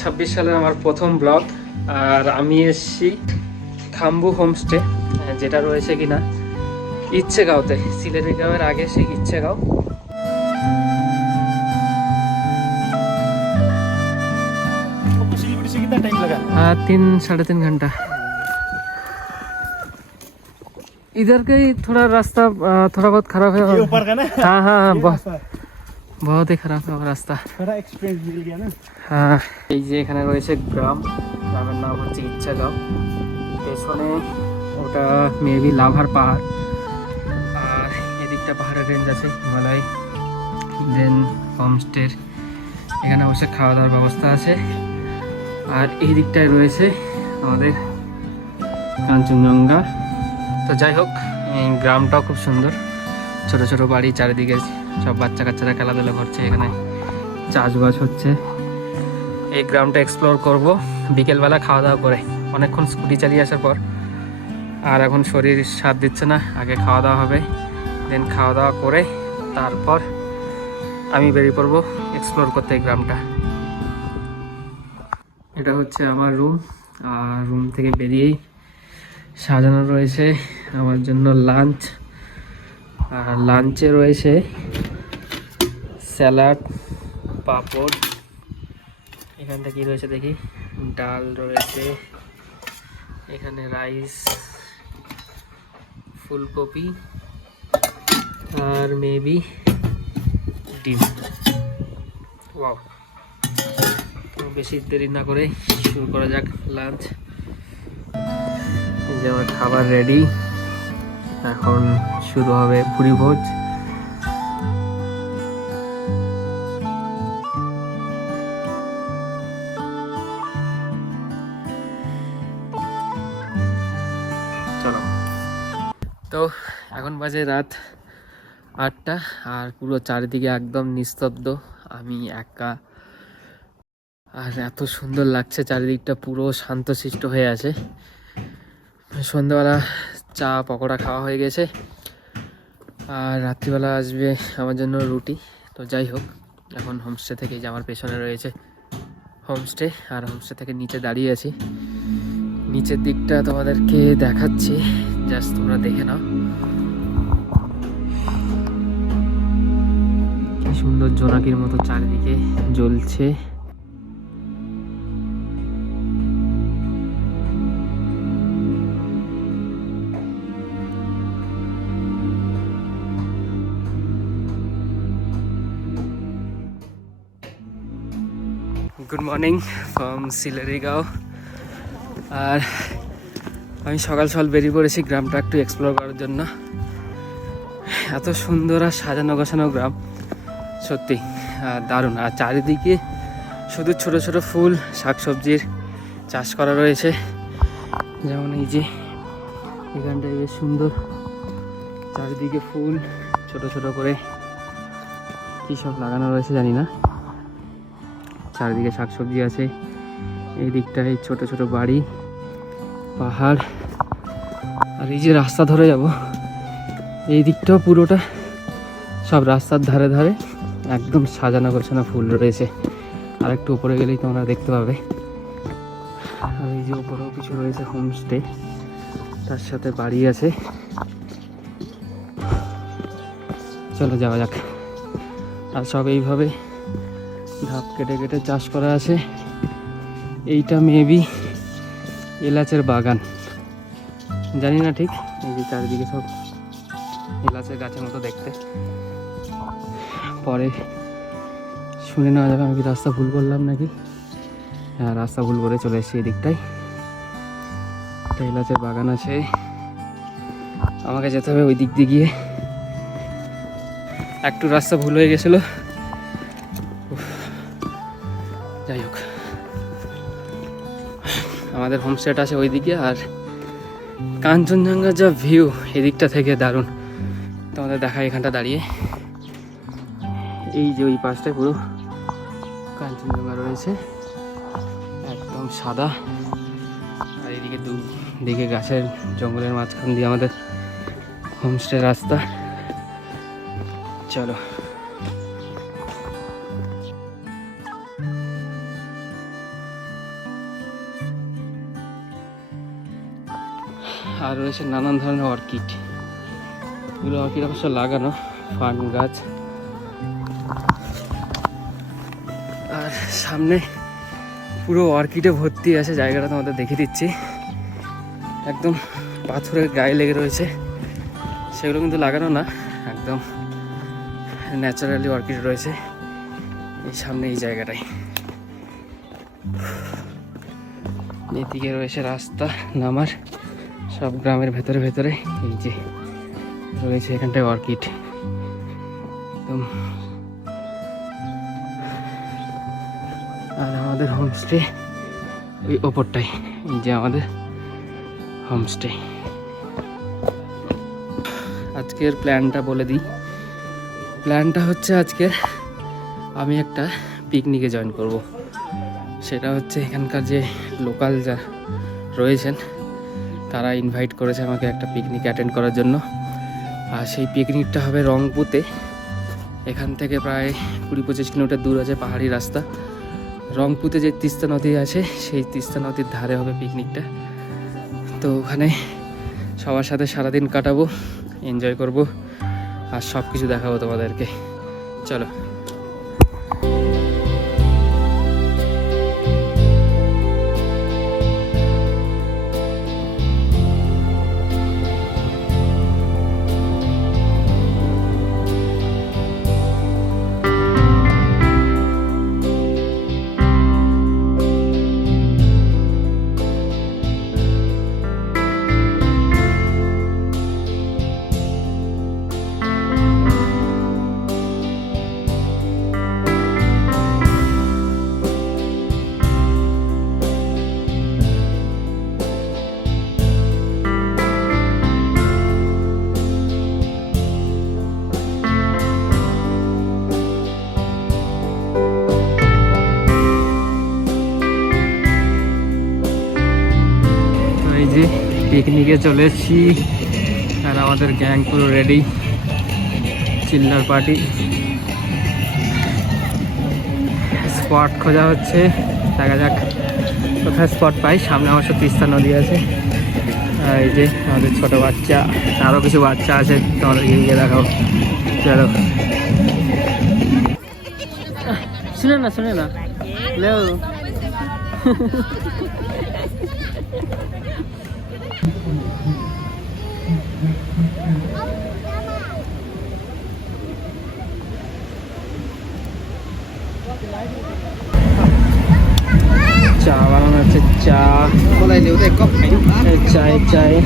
2026 সালের আমার প্রথম ব্লগ। আর আমি এসেছি খাম্বু হোমস্টে, যেটা রয়েছে কিনা ইচ্ছেগাঁওতে, সিলেরিগাঁওয়ের আগে সেই ইচ্ছেগাঁও। सिलीगुड़ी से कितना टाइम लगा? 3-3.5 घंटा। इधर का ही थोड़ा रास्ता थोड़ा बहुत खराब है। ये ऊपर का ना? हाँ हाँ हाँ, ये रास्ता बहुत ही खराब है वो রাস্তা। थोड़ा एक्सपीरियंस मिल गया ना। হ্যাঁ, এই যে এখানে রয়েছে গ্রামের নাম হচ্ছে ইচ্ছেগাঁও। পেছনে ওটা মেবি লাভার পাহাড়, আর এদিকটা পাহাড়ের রেঞ্জ আছে হিমালয়। দেন হোমস্টের এখানে বসে খাওয়া দাওয়ার ব্যবস্থা আছে। আর এই দিকটায় রয়েছে আমাদের কাঞ্চনজঙ্ঘা। তো যাই হোক, এই গ্রামটাও খুব সুন্দর, ছোট ছোট বাড়ি, চারিদিকে সব বাচ্চা কাচ্চারা খেলাধুলা করছে, এখানে চাষবাস হচ্ছে। এই গ্রামটা এক্সপ্লোর করব বিকেলবেলা খাওয়া দাওয়া করে, অনেকক্ষণ স্কুটি চালিয়ে আসার পর। আর এখন শরীর সাথ দিচ্ছে না, আগে খাওয়া দাওয়া হবে, দেন খাওয়া দাওয়া করে তারপর আমি বেরিয়ে পড়বো এক্সপ্লোর করতে এই গ্রামটা। এটা হচ্ছে আমার রুম, আর রুম থেকে বেরিয়েই সাজানো রয়েছে আমার জন্য লাঞ্চ। আর লাঞ্চে রয়েছে স্যালাড, পাঁপড়, এখানটা কি রয়েছে দেখি, ডাল রয়েছে, এখানে রাইস, ফুলকপি, আর মেবি ডিম। ওয়াও, তো বেশি দেরি না করে শুরু করা যাক লাঞ্চ। যে আমার খাবার রেডি, এখন শুরু হবে পুরি ভোজ। চলো, তো এখন বাজে রাত 8টা, আর পুরো চারিদিকে একদম নিস্তব্ধ, আমি একা। আর এত সুন্দর লাগছে চারিদিকটা, পুরো শান্তশিষ্ট হয়ে আছে। সন্ধ্যাবেলা চা পকোড়া খাওয়া হয়ে গেছে, আর রাত্রিবেলা আসবে আমার জন্য রুটি। তো যাই হোক, এখন হোমস্টে থেকে, যে আমার পেছনে রয়েছে হোমস্টে, আর হোমস্টে থেকে নিচে দাঁড়িয়ে আছি। নিচের দিকটা তোমাদেরকে দেখাচ্ছি, জাস্ট তোমরা দেখে নাও কি সুন্দর জোনাকির মতো চারিদিকে জ্বলছে। Good morning from Silerigaon. আর আমি সকাল সকাল বেরিয়ে পড়েছি গ্রামটা একটু এক্সপ্লোর করার জন্য। এত সুন্দর আর সাজানো গোছানো গ্রাম, সত্যি দারুণ। আর চারিদিকে শুধু ছোট ছোট ফুল, শাকসবজির চাষ করা রয়েছে। যেমন এই যে এখানটায় বেশ সুন্দর, চারিদিকে ফুল, ছোট ছোট করে কী সব লাগানো রয়েছে জানি না। চারিদিকে শাকসবজি আছে, এই দিকটায় ছোট ছোট বাড়ি, পাহাড়। আর এই যে রাস্তা ধরে যাব, এই দিকটাও পুরোটা সব রাস্তার ধারে ধারে একদম সাজানো গোছানো ফুল রয়েছে। আর একটু উপরে গেলেই তোমরা দেখতে পাবে। আর এই যে উপরেও কিছু রয়েছে হোমস্টে, তার সাথে বাড়ি আছে। চলো যাওয়া যাক। আর সব এইভাবে ধাপ কেটে কেটে চাষ করা আছে। এইটা মেবি এলাচের বাগান, জানি না ঠিক। এই যে চারিদিকে সব এলাচের গাছের মতো দেখতে। পরে শুনে নেওয়া যাবে আমি কি রাস্তা ভুল করলাম নাকি। হ্যাঁ, রাস্তা ভুল করে চলে এসেছি এই দিকটায়। একটা এলাচের বাগান আছে, আমাকে যেতে হবে ওই দিক দিয়ে গিয়ে। একটু রাস্তা ভুল হয়ে গেছিলো, যাই হোক। আমাদের হোমস্টেটা আছে ওইদিকে, আর কাঞ্চনজঙ্ঘার যা ভিউ এদিকটা থেকে দারুণ। তোমাদের দেখায় এখানটা দাঁড়িয়ে, এই যে ওই পাশটায় পুরো কাঞ্চনজঙ্ঘা রয়েছে, একদম সাদা। আর এদিকে দুদিকে গাছের জঙ্গলের মাঝখান দিয়ে আমাদের হোমস্টে রাস্তা। চলো, আর রয়েছে নানান ধরনের অর্কিড। এগুলো অর্কিড অবশ্য লাগানো ফার্ন গাছ। আর সামনে পুরো অর্কিডে ভর্তি আছে জায়গাটা, তোমাদের দেখিয়ে দিচ্ছি। একদম পাথরের গায়ে লেগে রয়েছে, সেগুলো কিন্তু লাগানো না, একদম ন্যাচারালি অর্কিড রয়েছে এই সামনে এই জায়গাটায়। এদিকে রয়েছে রাস্তা নামার, সব গ্রামের ভেতরে ভেতরে এই যে রয়েছে এখানটায় অর্কিড একদম। আর আমাদের হোমস্টে ওই ওপরটাই, এই যে আমাদের হোমস্টে। আজকের প্ল্যানটা বলে দিই। প্ল্যানটা হচ্ছে আজকের আমি একটা পিকনিকে জয়েন করব। সেটা হচ্ছে এখানকার যে লোকাল যা রয়েছেন তারা ইনভাইট করেছে আমাকে একটা পিকনিক অ্যাটেন্ড করার জন্য। আর সেই পিকনিকটা হবে রংপুতে। এখান থেকে প্রায় 20-25 কিলোমিটার দূর আছে, পাহাড়ি রাস্তা। রংপুতে যে তিস্তা নদী আছে সেই তিস্তা নদীর ধারে হবে পিকনিকটা। তো ওখানে সবার সাথে সারাদিন কাটাবো, এনজয় করব, আর সব কিছু দেখাবো তোমাদেরকে। চলো। যে পিকনিকে চলে এসেছি আর আমাদের গ্যাং পুরো রেডি, চিল্লার পার্টি। স্পট খোঁজা হচ্ছে, দেখা যাক কোথায় স্পট পাই। সামনে আমার সাথে তিস্তা নদী আছে, আর এই যে আমাদের ছোট বাচ্চা, আরও কিছু বাচ্চা আছে, তোমাদের গিয়ে দেখাও। চলো। শুনে না লেও। চা বানানো হচ্ছে, চা চায় চায়।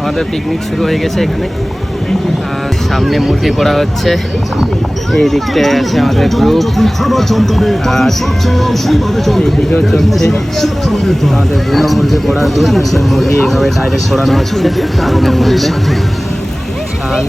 আমাদের পিকনিক শুরু হয়ে গেছে এখানে। আর সামনে মুরগি পোড়া হচ্ছে, এই দিকটায় আছে আমাদের গ্রুপ, আর এইদিকেও চলছে আমাদের বুনো মুরগি পোড়ার গ্রুপ। মুরগি এইভাবে ডাইরেক্ট পোড়ানো হচ্ছে আগুনের মধ্যে। আর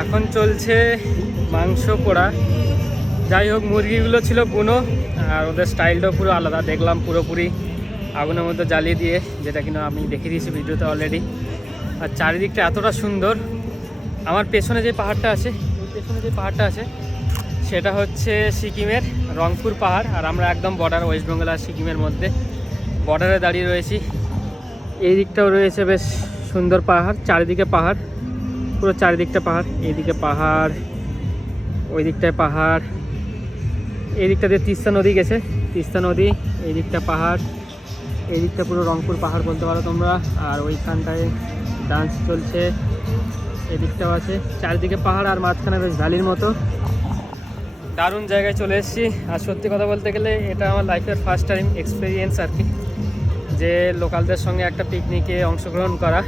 এখন চলছে মাংস পোড়া। যাই হোক, মুরগিগুলো ছিল বুনো, আর ওদের স্টাইলটাও পুরো আলাদা। দেখলাম পুরোপুরি আগুনের মধ্যে জ্বালিয়ে দিয়ে, যেটা কিনা আমি দেখিয়ে দিয়েছি ভিডিওতে অলরেডি। আর চারিদিকটা এতটা সুন্দর। আমার পেছনে যে পাহাড়টা আছে সেটা হচ্ছে সিকিমের রংপুর পাহাড়, আর আমরা একদম বর্ডার ওয়েস্ট বেঙ্গল আর সিকিমের মধ্যে। বর্ডারে দাঁড়িয়ে রয়েছি। এই দিকটাও রয়েছে বেশ সুন্দর পাহাড়, চারিদিকে পাহাড়, পুরো চারিদিকটা পাহাড়। এইদিকে পাহাড়, ওই দিকটায় পাহাড়, এই দিকটা দিয়ে তিস্তা নদী গেছে, তিস্তা নদী, এই দিকটা পাহাড়, এই দিকটা পুরো রংপুর পাহাড় বলতে পারো তোমরা। আর ওইখানটায় ডান্স চলছে, এদিকটাও আছে, চারিদিকে পাহাড় আর মাঝখানে বেশ ভ্যালির মতো দারুণ জায়গায় চলে এসেছি। আর সত্যি কথা বলতে গেলে এটা আমার লাইফের ফার্স্ট টাইম এক্সপিরিয়েন্স আর কি, যে লোকালদের সঙ্গে একটা পিকনিকে অংশগ্রহণ করা।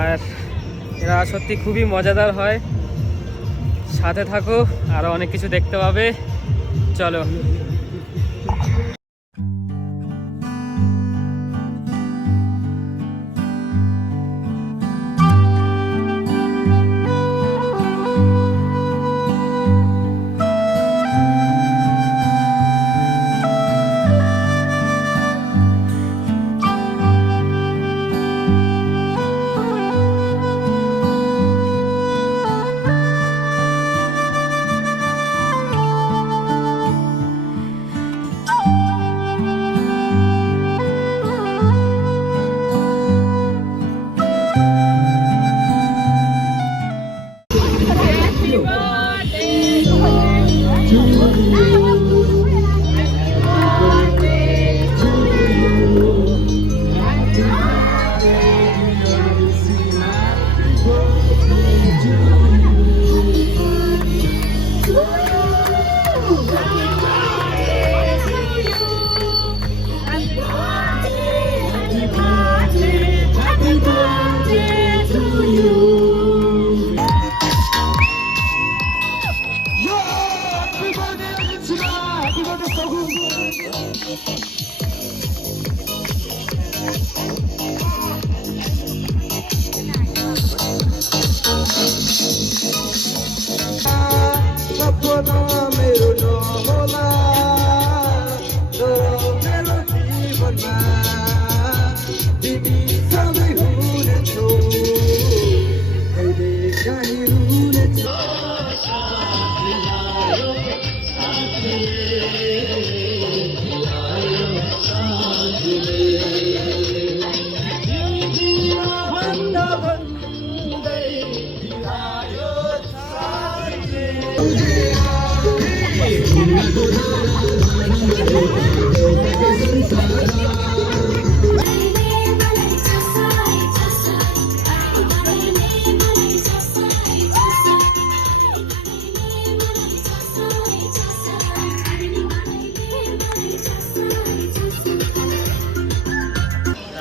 আর এরা সত্যি খুবই মজাদার হয়। সাথে থাকো, আরও অনেক কিছু দেখতে পাবে। চলো।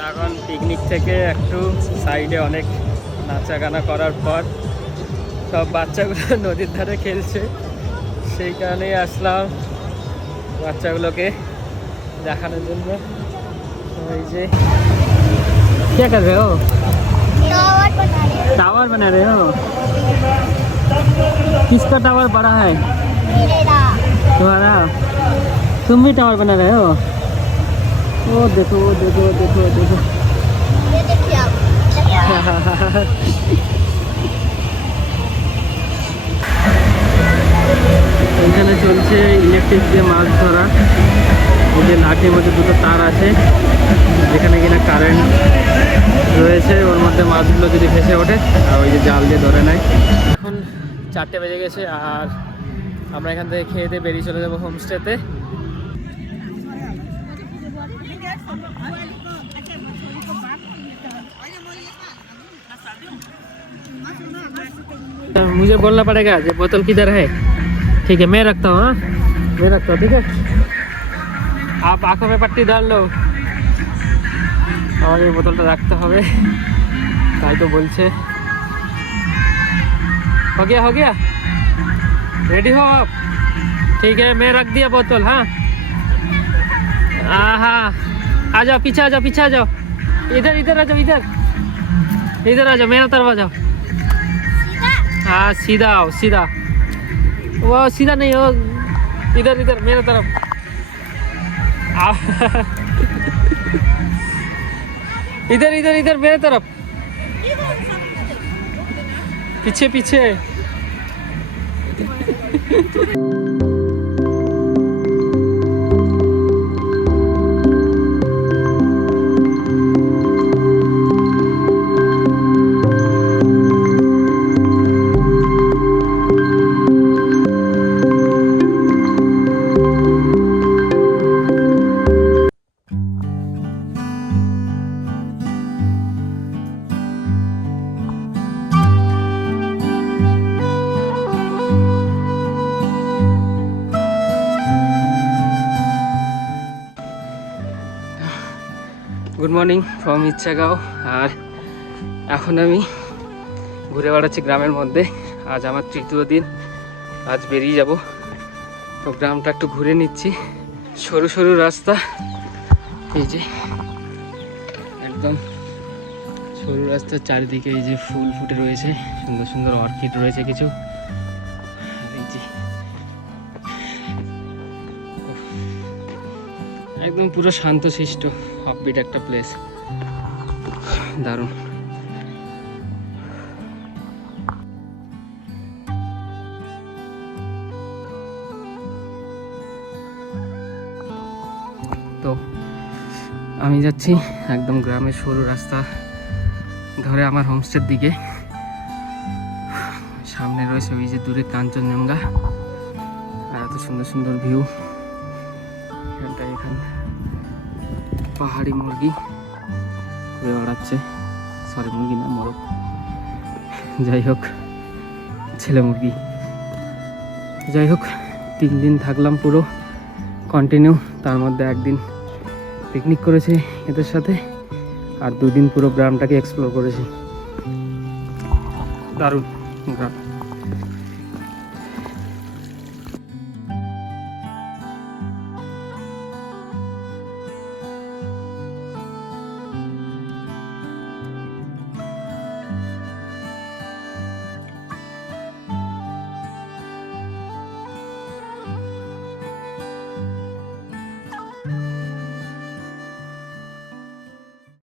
এখন পিকনিক থেকে একটু সাইডে অনেক নাচা গানা করার পর সব বাচ্চাগুলো নদীর ধারে খেলছে, সেই কারণেই আসলাম বাচ্চাগুলোকে দেখানোর জন্য। ওই যে क्या कर रहे हो? टावर बना रहे हो? किसका टावर बड़ा है? तुम्हारा? तुम भी टावर बना रहे हो? वो देखो वो देखो देखो देखो। ये देखिए आप। এখানে চলছে ইলেকট্রিক দিয়ে মাছ ধরা। এই যে লাঠির মধ্যে দুটো তার আছে, যেখানে কিনা কারেন্ট রয়েছে, ওর মধ্যে মাছগুলো যদি ভেসে ওঠে আর ওই যে জাল দিয়ে ধরে নেয়। এখন 4টে বেজে গেছে আর আমরা এখান থেকে খেয়ে দিয়ে বেরিয়ে চলে যাবো হোমস্টেতে। मुझे बोलना पड़ेगा ये बोतल किधर है? ठीक है मैं रखता हूँ। हाँ मैं रखता हूँ, ठीक है। आप आंखों में पट्टी डाल लो और ये बोतलটা রাখতে হবে, তাই তো বলছে। हो गया रेडी हो आप? ठीक है मैं रख दिया बोतल। हाँ हाँ आ जाओ, पीछे आ जाओ, पीछे आ जाओ, इधर इधर आ जाओ, इधर आ जाओ, मेरा तरफ आ जाओ। हाँ सीधा आओ, सीधा, वो सीधा नहीं हो, इधर इधर मेरे तरफ आओ। इधर इधर इधर मेरे तरफ, पीछे पीछे। Good morning from Ichhagaon. আর এখন আমি ঘুরে বেড়াচ্ছি গ্রামের মধ্যে। আজ আমার তৃতীয় দিন, আজ বেরিয়ে যাব। তো গ্রামটা একটু ঘুরে নিচ্ছি। সরু সরু রাস্তা, এই যে একদম সরু রাস্তার চারিদিকে এই যে ফুল ফুটে রয়েছে, সুন্দর সুন্দর অর্কিড রয়েছে কিছু। আর এই যে একদম পুরো শান্তশিষ্ট আপবিট একটা প্লেস, দারুণ। তো আমি যাচ্ছি একদম গ্রামের সরু রাস্তা ধরে আমার হোমস্টের দিকে। সামনে রয়েছে ওই যে দূরে কাঞ্চনজঙ্ঘা, আর এত সুন্দর সুন্দর ভিউ। এখানে পাহাড়ি মুরগি ঘুরে বেড়াচ্ছে, সরি মুরগি না, মোরগ, যাই হোক ছেলে মুরগি। যাই হোক 3 দিন থাকলাম পুরো কন্টিনিউ, তার মধ্যে একদিন পিকনিক করেছি এদের সাথে, আর 2 দিন পুরো গ্রামটাকে এক্সপ্লোর করেছি। দারুণ গ্রাম।